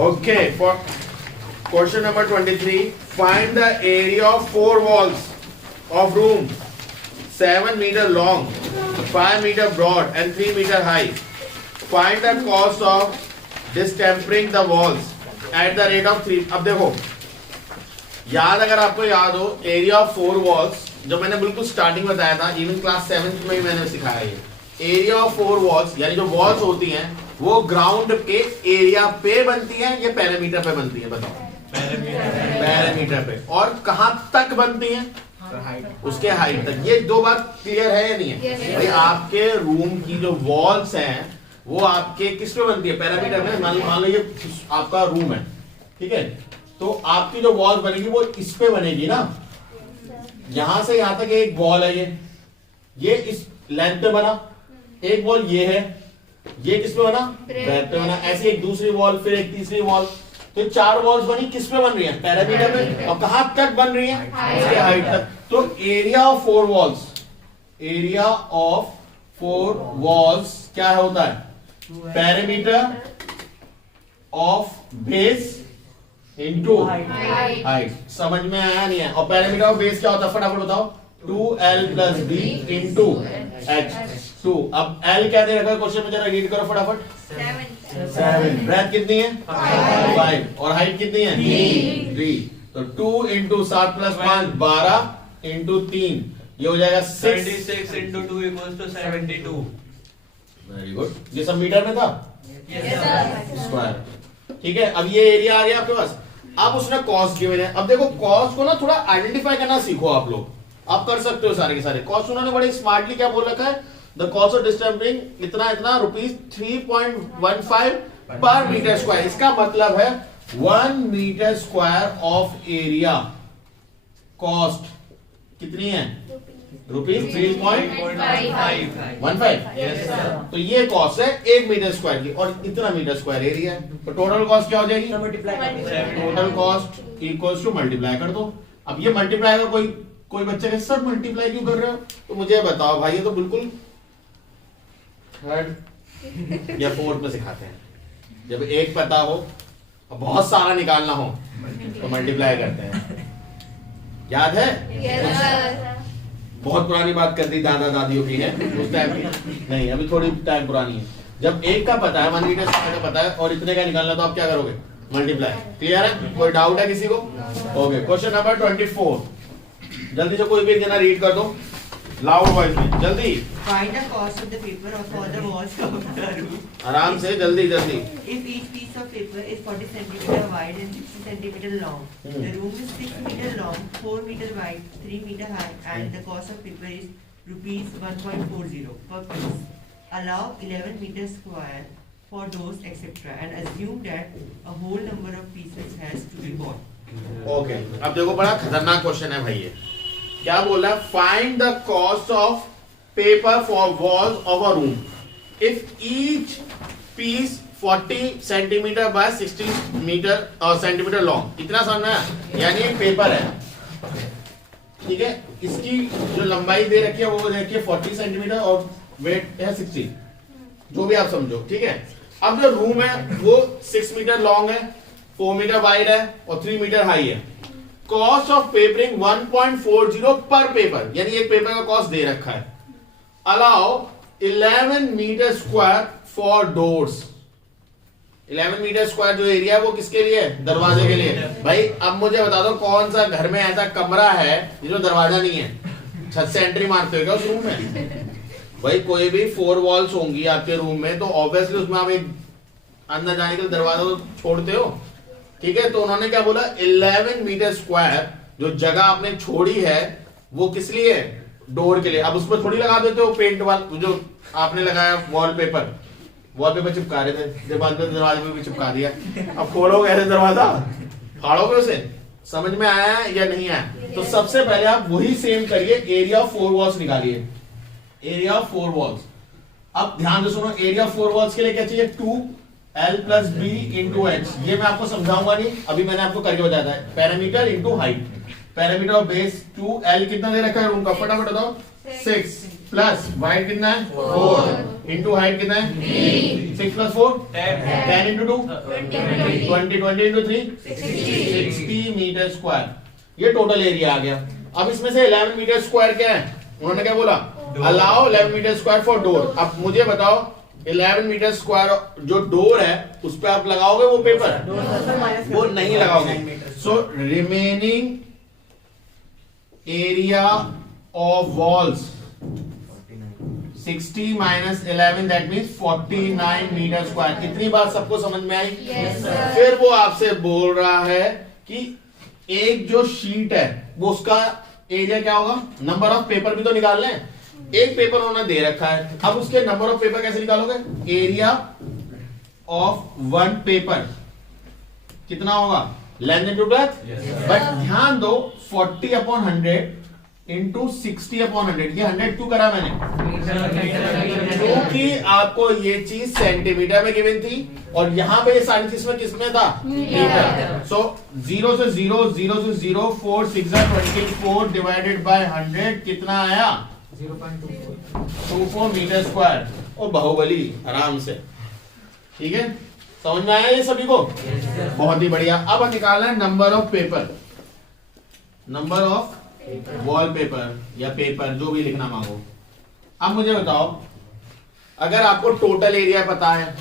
Okay, for question number 23, find the area of 4 walls of room 7 meter long, 5 meter broad and 3 meter high. Find the cost of distempering the walls at the rate of 3. अब देखो याद, अगर आपको याद हो, area of 4 walls जो मैंने बिल्कुल स्टार्टिंग बताया था, इवन क्लास 7 में ही मैंने सिखाया ये। एरिया ऑफ 4 वॉल्स यानी जो वॉल्स होती हैं वो ग्राउंड के एरिया पे बनती है या पैरामीटर पे बनती है? बताओ। पैरामीटर पे। और कहां तक बनती है? उसके हाइट तक। ये दो बात क्लियर है या नहीं है? भाई आपके रूम की जो वॉल्स हैं वो आपके किस पे बनती है? पैरामीटर में। मान लो ये आपका रूम है, ठीक है, तो आपकी जो वॉल बनेगी वो इस पे बनेगी ना। यहां से यहां तक एक वॉल है, ये इस लेंथ पे बना, एक वॉल ये है, ये किस पे बना? ब्रेड पे बना। ऐसे एक दूसरी वॉल, फिर एक तीसरी वॉल, तो 4 वॉल्स बनी, किस पे बन रही है? पैरामीटर पे। और कहां तक बन रही है? इसके हाइट तक। तो area of 4 walls, area of 4 walls क्या होता है? Parameter of base into height. समझ में आया नहीं है? और पैरामीटर ऑफ बेस क्या होता है? फटाफट बताओ। 2l + b into h 2। अब l क्या दे रखा है क्वेश्चन में? जरा रीड करो फटाफट। 7। ब्रेथ कितनी है? 5। और हाइट कितनी है? 3। तो 2 इंटू 7 + 5 12 इंटू 3 ये हो जाएगा 26 इंटू 2 = 72। Very good. ये सब मीटर में था? स्क्वायर। ठीक है, अब ये एरिया आ गया आपके पास। अब उसने कॉस्ट गिवन है। अब देखो कॉस्ट को ना थोड़ा आइडेंटिफाई करना सीखो आप लोग। आप कर सकते हो सारे के सारे कॉस्ट। उन्होंने बड़े स्मार्टली क्या बोल रखा है? द कॉस्ट ऑफ डिस्टेंपरिंग इतना इतना ₹3.15 पर मीटर स्क्वायर। इसका मतलब है 1 meter square of area cost कितनी है? ₹3.15। तो ये कॉस्ट है 1 मीटर स्क्वायर की, और इतना मीटर स्क्वायर एरिया है। तो टोटल कॉस्ट क्या हो जाएगी? Total cost equals to multiply कर दो। अब ये मल्टीप्लाई अगर कोई बच्चे के सर मल्टीप्लाई क्यों कर रहे हो, तो मुझे बताओ भाई, ये तो बिल्कुल 3rd या 4th में सिखाते हैं। जब एक पता हो और बहुत सारा निकालना हो तो मल्टीप्लाई करते हैं। याद है? बहुत पुरानी बात कर दी, दादा दादियों की है उस टाइम की नहीं, अभी थोड़ी टाइम पुरानी है। जब एक का पता है, 1 मीटर स्क्वायर का पता है और इतने का निकालना, तो आप क्या करोगे? मल्टीप्लाई। क्लियर है? कोई डाउट है किसी को? Okay, question number 24। जल्दी से कोई भी एक जना रीड कर दो लाउड वॉइस में, जल्दी। Find the cost of the paper of all the walls of the room. आराम से, जल्दी जल्दी। If each piece of paper is 40 centimeter wide and 60 centimeter long, the room is 6 meter long, 4 meter wide, 3 meter high, and the cost of paper is ₹1.40 per piece. Allow 11 meters square for doors, etc., and assume that a whole number of pieces has to be bought. Okay, अब देखो बड़ा खतरनाक question है भाई ये। क्या बोल रहा है? Find the cost of paper for walls of a room if each piece 40 centimeter by 60 meter centimeter long. इतना समझ में? यानी एक पेपर है, ठीक है, इसकी जो लंबाई दे रखी है वो देखिए 40 सेंटीमीटर और वेट है 60, जो भी आप समझो, ठीक है। अब जो रूम है वो 6 मीटर लॉन्ग है, 4 मीटर वाइड है और 3 मीटर हाई है। कॉस्ट ऑफ पेपरिंग 1.40 पर पेपर, यानी एक पेपर का कॉस्ट दे रखा है। Allow 11 meter square for doors. 11 meter square जो एरिया है वो किसके लिए? दरवाजे के लिए। भाई अब मुझे बता दो कौन सा घर में ऐसा कमरा है जिसमें दरवाजा नहीं है? छत से एंट्री मारते हो क्या उस रूम में? भाई कोई भी 4 वॉल्स होंगी आपके रूम में, तो ऑब्वियसली उसमें आप एक अंदर जाने के लिए दरवाजा तो छोड़ते हो, ठीक है। तो उन्होंने क्या बोला? 11 मीटर स्क्वायर जो जगह आपने छोड़ी है वो किस लिए? डोर के लिए। अब उसमें थोड़ी लगा देते हो पेंट वाल जो आपने लगाया वॉलपेपर चिपका रहे थे, दरवाजे पे भी चिपका दिया। अब खोलोगे ऐसे दरवाजा, फाड़ोगे उसे? समझ में आया या नहीं आया? तो सबसे पहले आप वही सेम करिए, एरिया ऑफ 4 वॉल्स निकालिए। Area of 4 walls. अब ध्यान से सुनो, एरिया ऑफ 4 वॉल्स के लिए क्या चाहिए? 2l + b into h। ये मैं आपको समझाऊंगा नहीं, अभी मैंने आपको करके बताया था। Parameter into height. Parameter of base 2l कितना दे रखा है रूम का? फटाफट बताओ। 6 प्लस वाइड कितना है 4 इंटू हाइट कितना है 6 plus 4 10 into 2 20 into 3 60 meter square. ये टोटल एरिया आ गया। अब इसमें से 11 मीटर स्क्वायर क्या है, उन्होंने क्या बोला, allow 11 meter square for door. अब मुझे बताओ 11 मीटर स्क्वायर जो डोर है उस पे आप लगाओगे वो पेपर, वो नहीं लगाओगे। So remaining area of walls 60 minus 11 that means 49 meter square. इतनी बात सबको समझ में आई? फिर वो आपसे बोल रहा है कि एक जो शीट है वो उसका एरिया क्या होगा, नंबर ऑफ पेपर भी तो निकाल लें। एक पेपर उन्होंने दे रखा है, अब उसके नंबर ऑफ पेपर कैसे निकालोगे, एरिया ऑफ वन पेपर कितना होगा, लेंथ इंटू ब्रेड्थ। बट ध्यान दो 40 अपॉन 100 इंटू 60 अपॉन 100, ये 100 क्यों करा मैंने, क्योंकि आपको ये चीज सेंटीमीटर में गिवन थी और यहां पे ये सारी चीज में किसमें था, मीटर। सो 0 से 0 0 से 0 4 6 24 डिवाइडेड बाय 100 कितना आया 0.24 मीटर स्क्वायर। और बाहुबली आराम से, ठीक है, समझ में आया ये सभी को? बहुत ही बढ़िया। अब निकालना है number of paper, number of wallpaper या पेपर जो भी लिखना मांगो। अब मुझे बताओ, अगर आपको टोटल एरिया पता है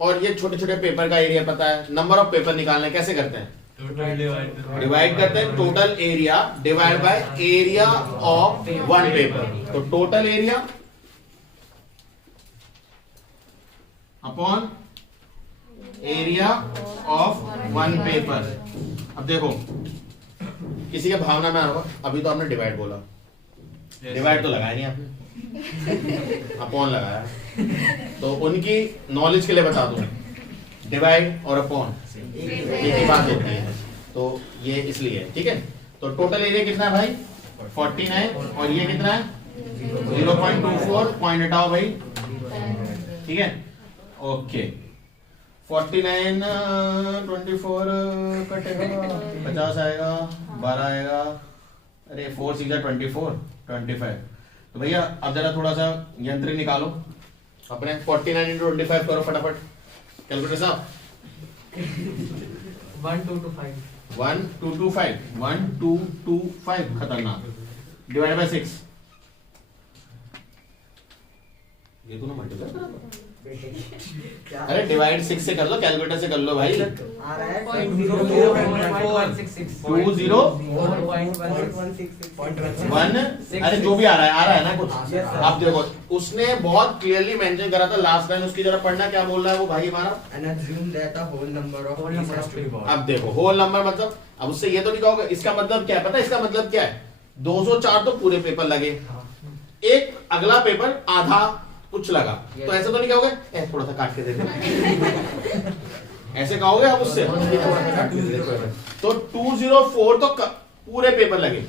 और ये छोटे छोटे पेपर का एरिया पता है, नंबर ऑफ पेपर निकालना है, कैसे करते हैं, डिवाइड करते हैं total area divide by area of one paper. तो total area upon area of one paper. अब देखो किसी के भावना में होगा, अभी तो आपने डिवाइड बोला, डिवाइड तो लगाया नहीं आपने, अपॉन लगाया। तो उनकी नॉलेज के लिए बता दूं, डिवाइड और अपॉन एक ही बात होती है, तो ये इसलिए, ठीक है। तो टोटल एरिया कितना है भाई 49 और ये कितना है 0.24, पॉइंट हटाओ भाई, ठीक है, ओके। 49 24 कटेगा 50 आएगा, 12 आएगा, अरे 4 6 24 25। तो भैया अब जरा थोड़ा सा यंत्र निकालो अपने, 49 इंटू 25 करो फटाफट कैलकुलेटर साहब। 1225 खतरनाक, डिवाइड बाय 6, ये तो ना मल्टीप्लाई करा दो। अरे डिवाइड 6 से कर लो, कैलकुलेटर से कर लो भाई। 20 अरे जो भी आ रहा है ना कुछ। आप देखो उसने बहुत क्लियरली मेंशन करा था लास्ट टाइम, उसकी जरा पढ़ना क्या बोल रहा है वो भाई हमारा। अब देखो होल नंबर मतलब, अब उससे ये तो नहीं कहोगे, इसका मतलब क्या है पता है, इसका मतलब क्या है 204 तो पूरे पेपर लगे, एक अगला पेपर आधा कुछ लगा, तो ऐसे तो नहीं कहोगे थोड़ा सा काट के दे दे ऐसे कहोगे आप उससे। तो 204 तो पूरे पेपर लगे,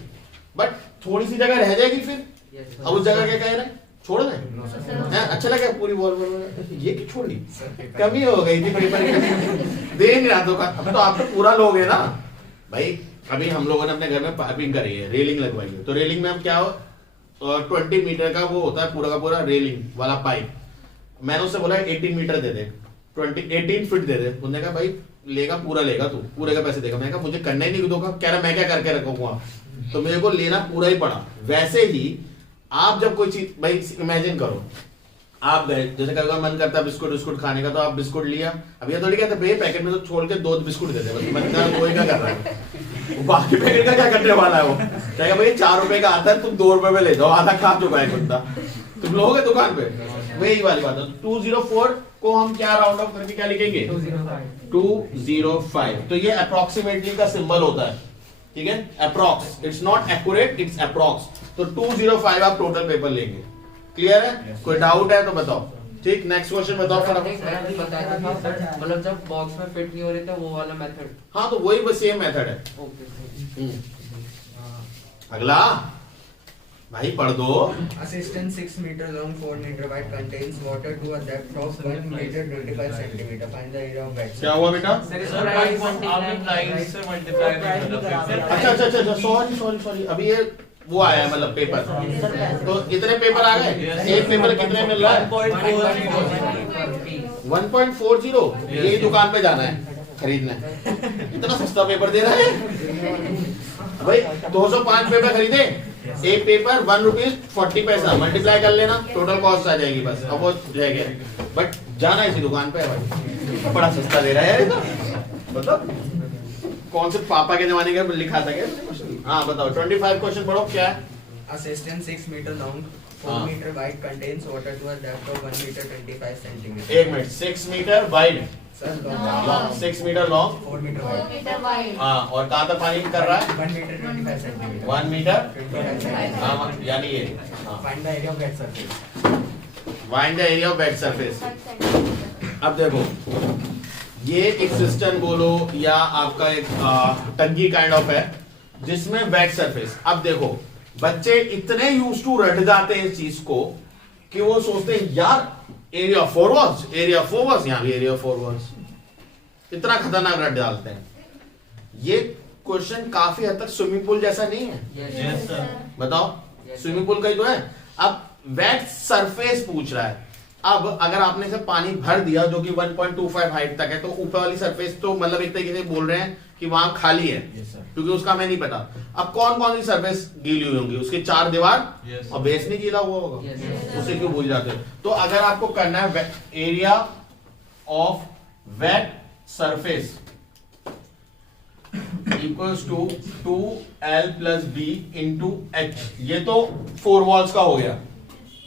बट थोड़ी सी जगह रह जाएगी, फिर अब उस जगह क्या कह रहे हैं, छोड़ दें। अच्छा लगा पूरी वॉल ये की छोड़ दी, कमी हो गई थी पेपर की, दे नहीं रहा तो आप तो पूरा लोगे ना भाई। अभी हम लोगों ने अपने घर में पाइपिंग करी है, रेलिंग लगवाई है, तो रेलिंग में हम क्या हो 20 मीटर का वो होता है पूरा का पूरा रेलिंग वाला पाइप। मैंने उससे बोला 18 मीटर दे दे, 18 फीट दे दे। उसने कहा भाई लेगा पूरा लेगा तू, पूरे का पैसे देगा। मैंने कहा मुझे करना ही नहीं दोगा, कह रहा मैं क्या करके रखूंगा, तो मेरे को लेना पूरा ही पड़ा। वैसे ही आप जब कोई चीज भाई इमेजिन करो, आप गए जैसे कभी मन करता है बिस्कुट बिस्कुट खाने का, तो आप बिस्कुट लिया, अब ये थोड़ी कहते भैया पैकेट में तो छोड़ के 2 बिस्कुट दे दे, मतलब कोई क्या कर रहा है, बाकी पैकेट का क्या करने वाला है वो, कहेगा भाई 4 रुपए का आता है तुम 2 रुपए में ले जाओ, आधा खा चुका है कुत्ता, तुम लोगे दुकान पे। वही वाली बात है। 204 को हम क्या राउंड ऑफ करके क्या लिखेंगे 205। तो ये अप्रोक्सीमेटली का सिंबल होता है, ठीक है, approx, it's not accurate, it's approx. तो 205 आप टोटल पेपर लेंगे। क्लियर है? कोई डाउट है तो बताओ। ठीक, नेक्स्ट क्वेश्चन बताओ फटाफट। मतलब जब बॉक्स में फिट नहीं हो रहे थे वो वाला मेथड। हाँ तो वही बस सेम मेथड है। ओके। अगला भाई पढ़ दो। Assistant 6 meter long, 4 meter wide, contains water to a depth of 1 meter 25 centimeter. Find the area of wet. क्या हुआ बेटा? आपने प्राइस से मल्टीप्लाई नहीं किया। अच्छा सॉरी अभी ये वो आया है मतलब पेपर, तो इतने पेपर आ गए, एक पेपर कितने मिल रहा है 1.40। यही दुकान पे जाना है खरीदने, इतना सस्ता पेपर दे रहा है भाई। 205 पेपर खरीदे, एक पेपर 1 रुपीज 40 पैसा, मल्टीप्लाई कर लेना, टोटल कॉस्ट आ जाएगी बस। अब वो जाएगा, बट जाना इसी दुकान पे है भाई, बड़ा सस्ता दे रहा है मतलब कौन से पापा के जमाने का लिखा था क्या? हाँ बताओ 25 क्वेश्चन पढ़ो क्या है। A cistern 6 meter long, 4 हाँ। meter wide contains water to a depth of 1 meter 25 centimeter. एक minute, 6 meter wide, Sir, long. 6 meter long, 4 meter wide. हाँ, और कहाँ तक पानी कर रहा है? 1 meter 25 centimeter. 1 metre, 25 centimeter. हाँ यानी ये, हाँ, Find the area of that surface. Find the area of wet surface. अब देखो ये एक सिस्टम बोलो या आपका एक टंकी काइंड ऑफ है जिसमें वेट सरफेस। अब देखो बच्चे इतने यूज टू रट जाते हैं इस चीज को कि वो सोचते हैं यार एरिया 4 वॉल्स, एरिया 4 वॉल्स, यहाँ भी एरिया 4 वॉल्स, इतना खतरनाक रट डालते हैं। ये क्वेश्चन काफी हद तक स्विमिंग पूल जैसा नहीं है, यस सर। बताओ स्विमिंग पूल का ही तो है। अब वेट सरफेस पूछ रहा है। अब अगर आपने से पानी भर दिया जो कि 1.25 हाइट तक है, तो ऊपर वाली सरफेस तो मतलब एक तरीके से बोल रहे हैं कि वहां खाली है, क्योंकि उसका हमें नहीं पता। अब कौन कौन सी सरफेस गीली हुई होंगी? उसकी 4 दीवार और बेस नहीं गीला हुआ होगा, उसे क्यों भूल जाते हैं? तो अगर आपको करना है area of wet surface equals to 2L plus B into H, ये तो 4 वॉल्स का हो गया,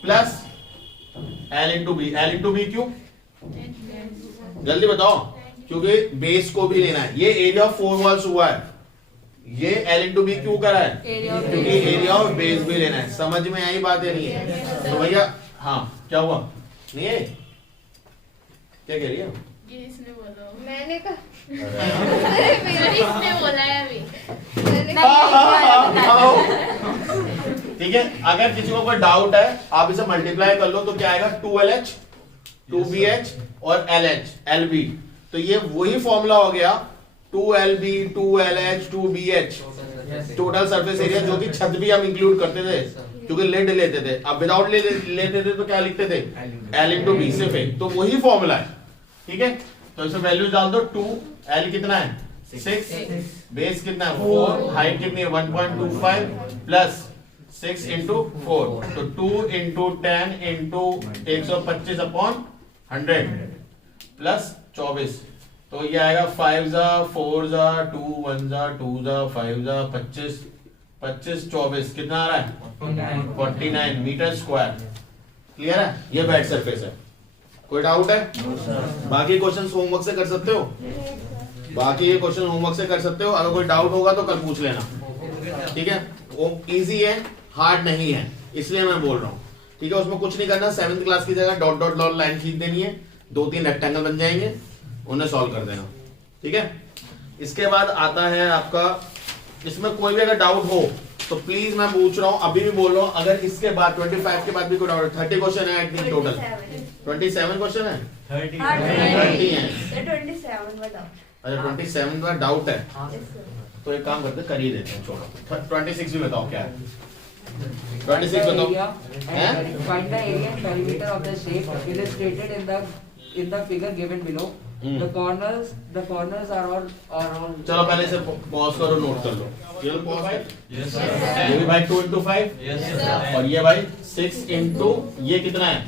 plus L into B. L into B क्यों? जल्दी बताओ, क्योंकि बेस को भी लेना है। ये एरिया ऑफ 4 वॉल्स हुआ है, ये L इंटू बी क्यों करा है? क्योंकि एरिया ऑफ बेस भी लेना है। समझ में आई बात है नहीं है? तो भैया हाँ क्या हुआ? नहीं है, क्या कह रही है? इसने बोला, मैंने कहा इसने बोला है अभी। ठीक है, अगर किसी को कोई डाउट है आप इसे मल्टीप्लाई कर लो तो क्या आएगा? 2LH 2BH और LH LB, तो ये वही फॉर्मूला हो गया 2LB 2LH 2BH total surface area, जो कि छत भी हम इंक्लूड करते थे क्योंकि लेड लेते थे। अब विदाउट लेते थे तो क्या लिखते थे? L इंटू बी, सिर्फ एक, तो वही फॉर्मूला है। ठीक है, तो इसे वैल्यूज डाल दो। 2L कितना है? 6, बेस कितना है? 4, हाइट कितनी है? 1.25 प्लस 6 इंटू 4, तो 2 इंटू 10 इंटू 125 अपॉन 100 प्लस 24, तो ये आएगा 5 जा 4 जा 2 1 जा 2 जा 5 जा 25 25 24 कितना आ रहा है? 49 मीटर स्क्वायर। क्लियर है? ये वेट सरफेस है। कोई डाउट है? बाकी क्वेश्चन होमवर्क से कर सकते हो, बाकी ये क्वेश्चन होमवर्क से कर सकते हो। अगर कोई डाउट होगा तो कल पूछ लेना, ठीक है? वो इजी है, हार्ड नहीं है, इसलिए मैं बोल रहा हूँ। ठीक है, उसमें कुछ नहीं करना। 7th क्लास की जगह डॉट डॉट डॉट लाइन खींच देनी है, 2-3 रेक्टेंगल बन जाएंगे, उन्हें सॉल्व कर देना। ठीक है, इसके बाद आता है आपका, इसमें कोई भी अगर डाउट हो तो प्लीज मैं पूछ रहा हूँ, अभी भी बोल रहा हूँ, अगर इसके बाद 25 के बाद भी कोई डाउट, 30 क्वेश्चन है आई थिंक टोटल। 27 क्वेश्चन है, 30 30 है। 27 बताओ। अच्छा 27 का डाउट है, तो एक काम करते कर ही देते हैं, छोड़ो। 26 भी बताओ क्या है? 26 बताओ। Find the area and perimeter of the shape illustrated in the figure given below. The corners are all चलो पहले से पॉज करो, नोट कर लो। ये पॉज है, यस सर। ये भी भाई 2 इंटू 5, यस सर। और ये भाई 6 इंटू, ये कितना है?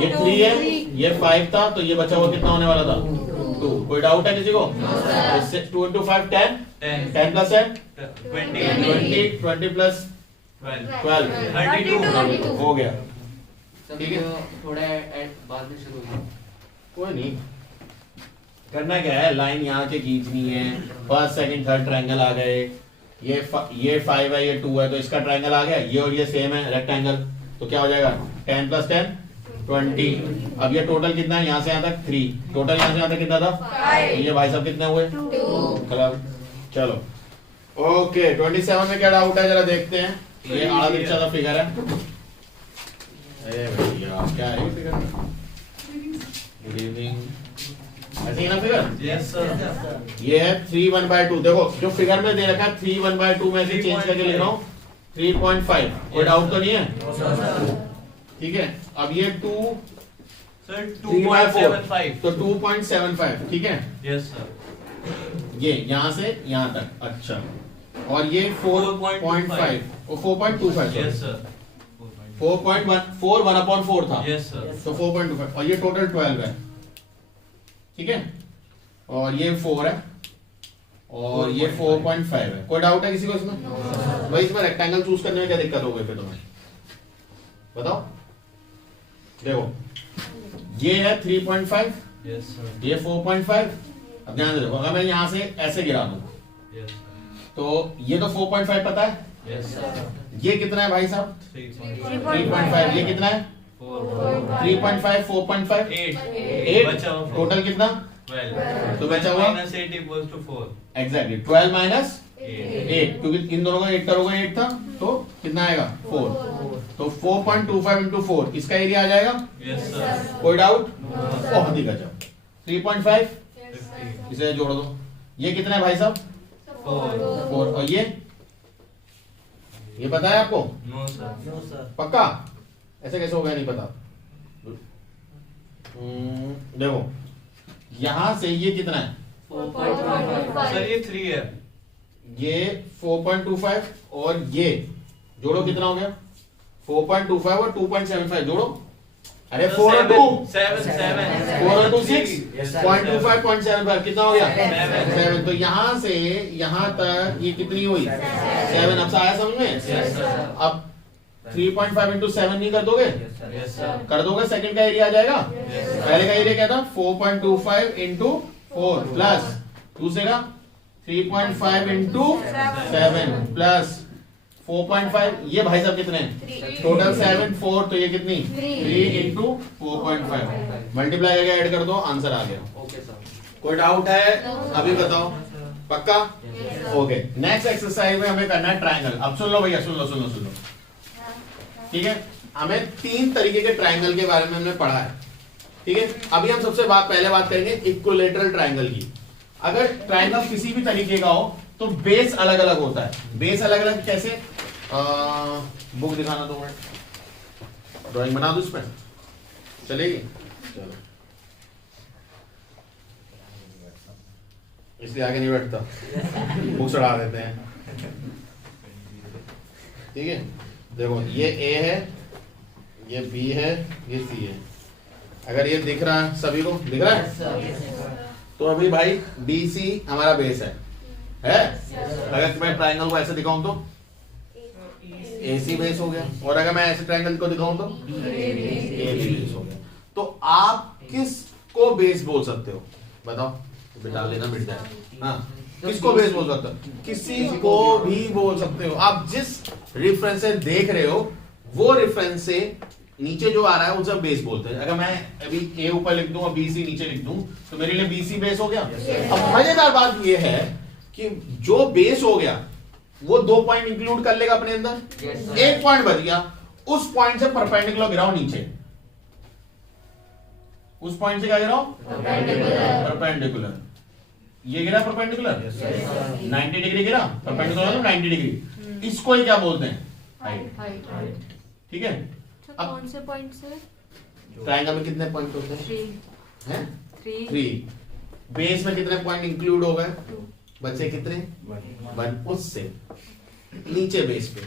ये 3 है, ये 5 था, तो ये बचा हुआ कितना होने वाला था? 2। कोई डाउट है किसी को? 2 इंटू 5 10, 10 प्लस है 20 20 प्लस 12 32 हो गया। सब ठीक है। थोड़ा बाद में शुरू होगा। कोई नहीं, करना क्या है, लाइन यहाँ के खींचनी है, फर्स्ट सेकंड थर्ड ट्रायंगल आ गए, ये 5 है, ये 2 है, तो इसका ट्रायंगल आ गया, ये और ये सेम है रेक्टेंगल, तो क्या हो जाएगा? 10 प्लस 10 20। अब ये टोटल कितना है? यहाँ से यहाँ तक 3, टोटल यहाँ से यहाँ तक कितना था? 5। ये भाई साहब कितने हुए? 2। चलो ओके, 27 में क्या डाउट है जरा देखते हैं। ये आधा अच्छा सा फिगर है, अरे भैया क्या है ये फिगर? गुड इवनिंग, ऐसे ही ना फिगर? Yes sir. ये है 3 1/2। देखो जो फिगर में दे रखा है 3 1/2 में से चेंज करके लिख रहा हूँ 3.5, कोई डाउट तो नहीं है? ठीक है, अब ये 2 Sir, 3/4 2.75. तो 2.75, ठीक है, Yes, sir. ये यहाँ से यहाँ तक, अच्छा, और ये 4.5 और 4.25, Yes, sir. 4.14 1/4 था, Yes, sir. तो 4.25 और ये टोटल 12 है, ठीक है, और ये 4 है और ये 4.5 है। कोई डाउट है किसी को इसमें? भाई इसमें रेक्टेंगल चूज करने में क्या दिक्कत हो गई फिर तुम्हें बताओ? देखो ये है 3.5, Yes, sir. ये 4.5। अब ध्यान दे देखो, अगर मैं यहाँ से ऐसे गिरा दूं Yes, sir. तो ये तो 4.5 पता है, Yes, sir. ये कितना है भाई साहब? 3.5. 3.5, ये कितना है? 3.5 4.5 8. 8, बचा हुआ 4. टोटल कितना? 12. तो बचा हुआ Minus 8 equals to 4. Exactly 12 minus 8. 8, क्योंकि इन दोनों का 8 करोगे 8 था, तो कितना आएगा? 4। तो 4.25 into 4, इसका एरिया आ जाएगा? Yes, sir. कोई डाउट? बहुत ही गजब। 3.5 50. इसे जोड़ दो, ये कितना है भाई साहब? 4. 4, और ये पता है आपको? No, sir. पक्का? ऐसे कैसे हो गया नहीं पता? देखो यहां से ये कितना है? Sir, ये 3 है. ये 4.25 और ये जोड़ो कितना हो गया? 4.25 और 2.75 जोड़ो। अरे 4 और 2 7. 4 और 2 6 0.25 0.75 कितना हो गया? 7। तो यहां से यहां तक ये कितनी हुई? 7। अब से आया समझ में? Yes, sir. अब 3.5 into 7 नहीं कर दोगे? Yes, sir. कर दोगे, सेकंड का एरिया आ जाएगा। Yes, sir. पहले का एरिया क्या था? 4.25 into 4 प्लस दूसरे का 3.5 into 7 प्लस 4.5, ये भाई साहब कितने हैं? टोटल 7 4, तो ये कितनी? 3 into 4.5 मल्टीप्लाई करके ऐड कर दो, आंसर आ गया। Okay sir. कोई डाउट है? अभी बताओ, पक्का? ओके, नेक्स्ट एक्सरसाइज में हमें करना है ट्रायंगल। अब सुन लो भैया, सुन लो, ठीक है। हमें 3 तरीके के ट्रायंगल के बारे में हमने पढ़ा है, ठीक है। अभी हम सबसे पहले बात करेंगे इक्विलेटरल ट्रायंगल की। अगर ट्रायंगल किसी भी तरीके का हो तो बेस अलग अलग होता है। बेस अलग अलग कैसे? बुक दिखाना 2 मिनट, ड्राइंग बना दो, इसमें चलेगी? चलो, इसलिए आगे नहीं बैठता, बुक चढ़ा देते हैं, ठीक है। देखो ये ए है, ये बी है, ये सी है। अगर ये दिख रहा है सभी को, दिख रहा है? तो अभी भाई बी सी हमारा बेस है? अगर मैं ट्रायंगल को ऐसे दिखाऊं तो ए सी बेस हो गया, और अगर मैं ऐसे ट्रायंगल को दिखाऊं तो ए बी बेस हो गया। तो आप किस को बेस बोल सकते हो बताओ? बिठा लेना, मिट जाए। हाँ, किसको बेस बोल सकते हो? किसी को भी बोल सकते हो। आप जिस रेफरेंस से देख रहे हो वो रेफरेंस से नीचे जो आ रहा है उसे बेस बोलते हैं। अगर मैं अभी ए ऊपर लिख दूं और बी सी नीचे लिख दूं तो मेरे लिए बी सी बेस हो गया। अब मजेदार बात ये है कि जो बेस हो गया वो 2 पॉइंट इंक्लूड कर लेगा अपने अंदर। एक पॉइंट बच गया, उस पॉइंट से परपेंडिकुलर गिराओ नीचे। उस पॉइंट से क्या गिराओ? परपेंडिकुलर। ये गिरा परपेंडिकुलर, 90 डिग्री गिरा परपेंडिकुलर, तो 90 डिग्री। इसको ही क्या बोलते हैं? हाइट। ठीक है। अब कौन से पॉइंट से? ट्रायंगल में कितने पॉइंट होते हैं? 3। बेस में कितने पॉइंट इंक्लूड हो गए? बचे कितने? 1। उससे नीचे बेस पे,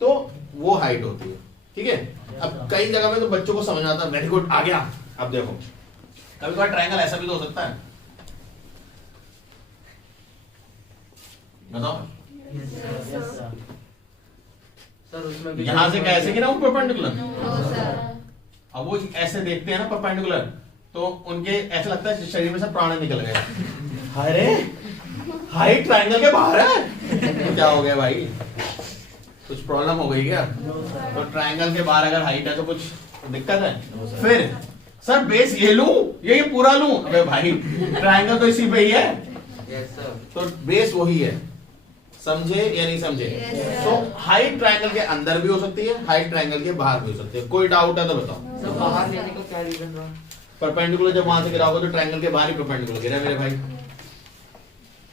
तो वो हाइट होती है, ठीक है। अब कई जगह में तो बच्चों को समझ आता है, वेरी गुड, आ गया। अब देखो, कभी कभार ट्रायंगल ऐसा भी तो हो सकता है, बताओ। सर उसमें भी यहां से कैसे गिरा हूं परपेंडिकुलर? अब वो ऐसे देखते हैं ना परपेंडिकुलर, तो उनके ऐसा लगता है शरीर में से प्राण निकल गए। अरे हाइट ट्रायंगल के बाहर है, तो क्या हो गया भाई? कुछ प्रॉब्लम हो गई क्या? तो ट्रायंगल के बाहर अगर हाइट है तो कुछ दिक्कत है? फिर सर बेस ये लूं, ये पूरा लूं? अबे भाई ट्रायंगल तो इसी पे ही है, यस सर। तो बेस वही है। समझे या नहीं समझे? तो हाइट ट्रायंगल के अंदर भी हो सकती है, हाइट ट्रायंगल के बाहर भी हो सकती है। कोई डाउट है तो बताओ। सर बाहर लेने का क्या रीजन रहा? परपेंडिकुलर जब वहां से गिरा होगा तो ट्रायंगल के बाहर ही परपेंडिकुलर गिरा मेरे भाई।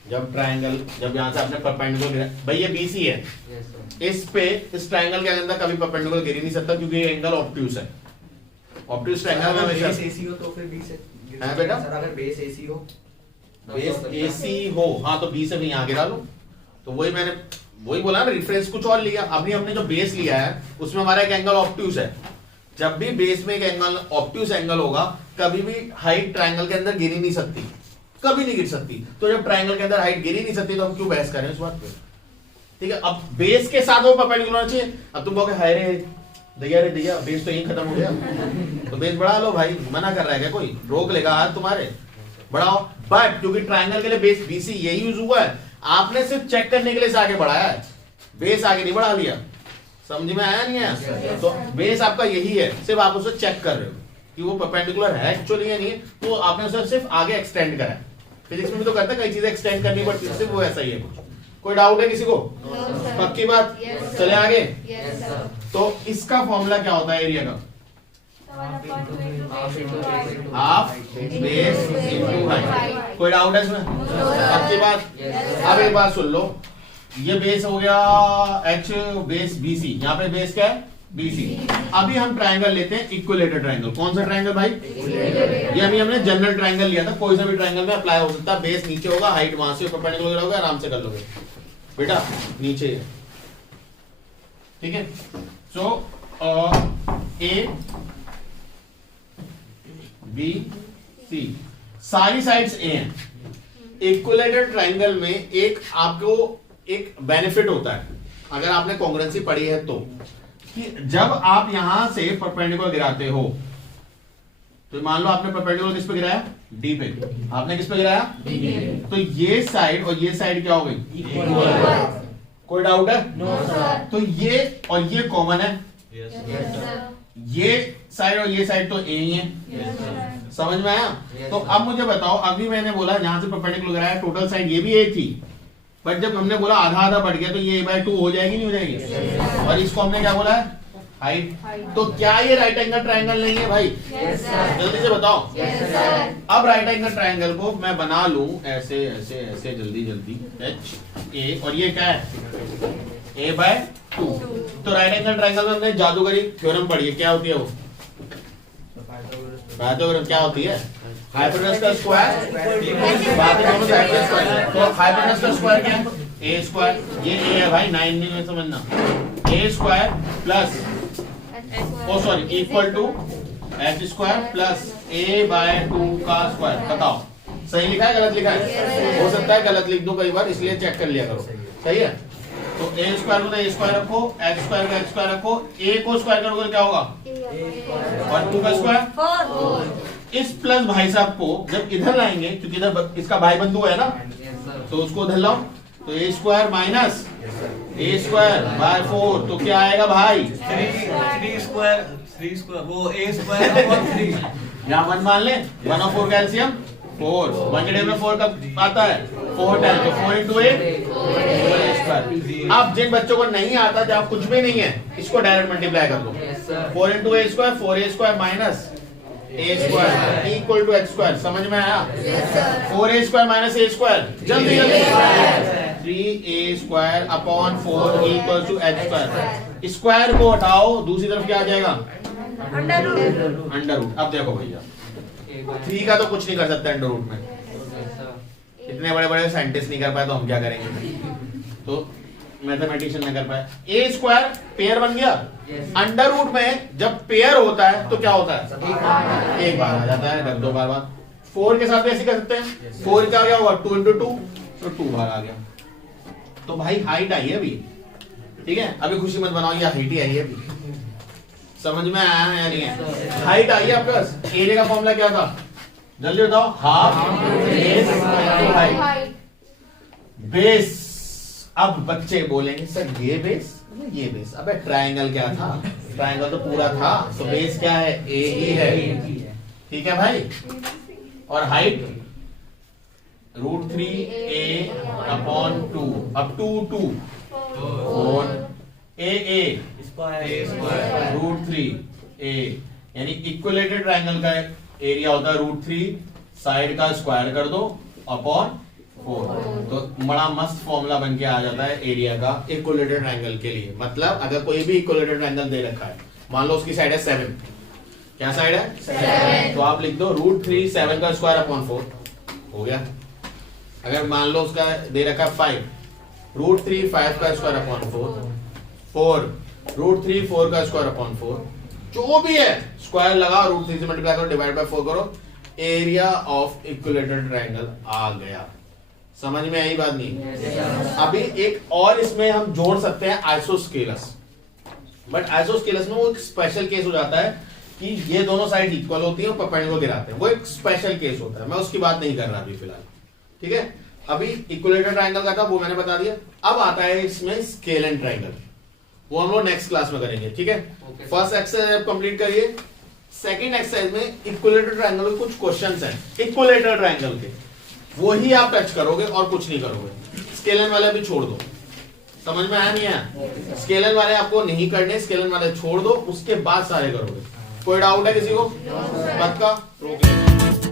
जब ट्रायंगल, जब यहाँ से आपने परपेंडिकुलर, भाई ये BC है, Yes, sir. इस पे इस ट्रायंगल के अंदर कभी परपेंडिकुलर गिर ही नहीं सकता क्योंकि ये एंगल ऑब्ट्यूस है। ऑब्ट्यूस ट्रायंगल में अगर हमेशा बेस AC हो तो फिर B से गिर है बेटा? सर, अगर बेस AC हो बेस AC हो, हाँ तो B से भी यहाँ गिरा लो। तो वही बोला ना, रेफरेंस कुछ और लिया। अभी हमने जो बेस लिया है उसमें हमारा एक एंगल ऑब्ट्यूस है। जब भी बेस में एक एंगल ऑब्ट्यूस एंगल होगा, कभी भी हाइट ट्रायंगल के अंदर गिर ही नहीं सकती, कभी नहीं गिर सकती। तो जब ट्रायंगल के अंदर हाइट गिर ही नहीं सकती तो हम क्यों बहस कर रहे हैं इस बात पे? ठीक है, अब बेस के साथ वो परपेंडिकुलर होना चाहिए। अब तुम कहोगे हाय रे दैया बेस तो यही खत्म हो गया, तो बेस बढ़ा लो भाई, मना कर रहा है क्या कोई? रोक लेगा हाथ तुम्हारे, बढ़ाओ। बट क्योंकि ट्रायंगल के लिए बेस BC यही यूज हुआ है, आपने सिर्फ चेक करने के लिए इसे आगे बढ़ाया है, बेस आगे नहीं बढ़ा लिया। समझ में आया नहीं है? तो बेस आपका यही है, सिर्फ आप उसे चेक कर रहे हो कि वो परपेंडिकुलर है एक्चुअली या नहीं, तो आपने उसे सिर्फ आगे एक्सटेंड करा है। फिजिक्स में भी तो करते हैं, कई चीजें एक्सटेंड करनी पड़ती है, सिर्फ वो ऐसा ही है कुछ। कोई डाउट है किसी को? पक्की बात? चले आगे। तो इसका फॉर्मूला क्या होता है एरिया का? Half base into height. कोई डाउट है इसमें? पक्की बात? अब एक बात सुन लो, ये बेस हो गया H, बेस BC, यहाँ पे बेस क्या है? BC। अभी हम ट्रायंगल लेते हैं, इक्विलेटरल ट्रायंगल। कौन सा ट्रायंगल भाई? ये अभी हमने जनरल ट्रायंगल लिया था, कोई सा भी ट्रायंगल में अप्लाई हो सकता है। बेस नीचे होगा, हाइट वहां से परपेंडिकुलर होगा, आराम से कर लोगे बेटा, नीचे। ठीक है, सो A B C सारी साइड्स A हैं। इक्विलेटरल ट्रायंगल में एक आपको एक बेनिफिट होता है, अगर आपने कॉन्ग्रुएंसी पढ़ी है तो, कि जब आप यहां से परपेंडिकुलर गिराते हो, तो मान लो आपने परपेंडिकुलर किस पे गिराया? D पे। आपने किस पे गिराया? D पे। तो ये साइड और ये साइड क्या हो गई? इक्वल। कोई डाउट है? No sir. तो ये और ये कॉमन है, Yes, यस सर। ये साइड और ये साइड तो A ही है। Yes sir. समझ में आया? तो अब मुझे बताओ, अभी मैंने बोला यहां से परपेंडिकुलर गिराया, टोटल साइड ये भी A थी, बट जब हमने बोला आधा आधा बढ़ गया तो ये A/2 हो जाएगी नहीं हो जाएगी? और इसको हमने क्या बोला है? हाइट। तो क्या ये राइट एंगल ट्रायंगल नहीं है भाई? Yes sir. जल्दी से बताओ। Yes sir. अब राइट एंगल ट्रायंगल को मैं बना लूं ऐसे ऐसे ऐसे, जल्दी जल्दी, HA, और ये क्या है? A/2। तो राइट एंगल ट्रायंगल में हमने जादूगरी थ्योरम पढ़ी है, क्या होती है वो? पाइथागोरस क्या होती है? हाइपोटेनस का स्क्वायर, दोनों साइड का स्क्वायर। तो हाइपोटेनस का स्क्वायर क्या है? A square. ये A है भाई, 9 नहीं समझना। A square plus, oh sorry, equal to H square plus A/2 का स्क्वायर। बताओ सही लिखा है गलत लिखा है? हो सकता है गलत लिख दूं कई बार, इसलिए चेक कर लिया करो। सही है? तो A स्क्वायर को A स्क्वायर रखो, H स्क्वायर को H स्क्वायर रखो, A को स्क्वायर करोगे क्या होगा? और 2 का स्क्वायर 4। इस प्लस भाई साहब को जब इधर लाएंगे, क्योंकि इधर इसका भाई बंधु है ना, तो उसको उधर लाओ, तो A square minus A square by 4, तो क्या आएगा भाई? 3 स्क्वायर वो A स्क्वायर अपॉन 3। यहाँ 1 मान ले, 1 और 4 का एलसीएम 4, 1 के डेल में 4 कब आता है? 4 टाइम, तो 4 into A 4A स्क्वायर। अब जिन बच्चों को नहीं आता, जब कुछ भी नहीं है, इसको डायरेक्ट मल्टीप्लाई कर दो। 4 into A square 4A square minus A square equal to H square. समझ में आया? 4A square minus A square, जल्दी जल्दी। 3A square upon 4 equal to H square. Square को हटाओ, दूसरी तरफ क्या आ जाएगा? Under root. अब देखो भैया, 3 का तो कुछ नहीं कर सकते अंडर रूट में, इतने बड़े बड़े साइंटिस्ट नहीं कर पाए तो हम क्या करेंगे? तो मैथमेटिशियन नहीं कर पाए। A स्क्वायर पेयर बन गया। अंडर रूट में जब पेयर होता है तो क्या होता है? एक बार आ जाता है, 2 बार बाद। 4 के साथ भी ऐसे कर सकते हैं। 4 का क्या हुआ? 2 into 2, तो 2 बार आ गया। तो भाई हाइट आई है अभी, ठीक है? अभी खुशी मत बनाओ, ये हाइट ही आई है अभी। समझ में आया है या नहीं है? हाइट आई है आपके पास। एरिया का फॉर्मूला क्या था? जल्दी बताओ। Half base into height. Base. अब बच्चे बोलेंगे सर ये बेस ये बेस, अबे ट्रायंगल क्या था? ट्रायंगल तो पूरा था, तो बेस क्या है? A ही है। ठीक है भाई? और height √3A upon 2 up to 2 4 A square √3A, यानी इक्विलेटरल ट्रायंगल का एरिया होता है √3, साइड का स्क्वायर कर दो अपॉन 4। तो बड़ा मस्त फॉर्मूला बन के आ जाता है एरिया का इक्विलेटरल ट्रायंगल के लिए। मतलब अगर कोई भी इक्विलेटरल ट्रायंगल दे रखा है, मान लो उसकी साइड है 7, क्या साइड है 7, तो आप लिख दो √3 7 का स्क्वायर अपॉन 4 हो गया। अगर मान लो उसका दे रखा है 5, √3 5 का स्क्वायर अपॉन 4 √3 4 का स्क्वायर अपॉन 4, जो भी है स्क्वायर लगा, √3 से मल्टीप्लाई करो, डिवाइड बाय 4 करो, एरिया ऑफ इक्विलेटरल ट्रायंगल आ गया। समझ में आई बात नहीं? अभी एक और इसमें हम जोड़ सकते हैं आइसोस्केलस, बट आइसोस्केलस में वो एक स्पेशल केस हो जाता है कि ये दोनों साइड इक्वल होती है और परपेंडिकुलर गिराते हैं, वो एक स्पेशल केस होता है, मैं उसकी बात नहीं कर रहा अभी फिलहाल। ठीक है, अभी इक्विलेटरल ट्रायंगल का था वो मैंने बता दिया। अब आता है इसमें स्केलेन ट्रायंगल, वो हम लोग नेक्स्ट क्लास में करेंगे। ठीक है, फर्स्ट एक्सरसाइज कंप्लीट करिए। सेकंड एक्सरसाइज में इक्विलेटरल ट्रायंगल के कुछ क्वेश्चंस हैं, इक्विलेटरल ट्रायंगल के, वो ही आप टच करोगे और कुछ नहीं करोगे। स्केलेन वाले भी छोड़ दो। समझ में आया नहीं आया? स्केलेन वाले आपको नहीं करने, स्केलेन वाले छोड़ दो, उसके बाद सारे करोगे। कोई डाउट है किसी को? पक्का? रोक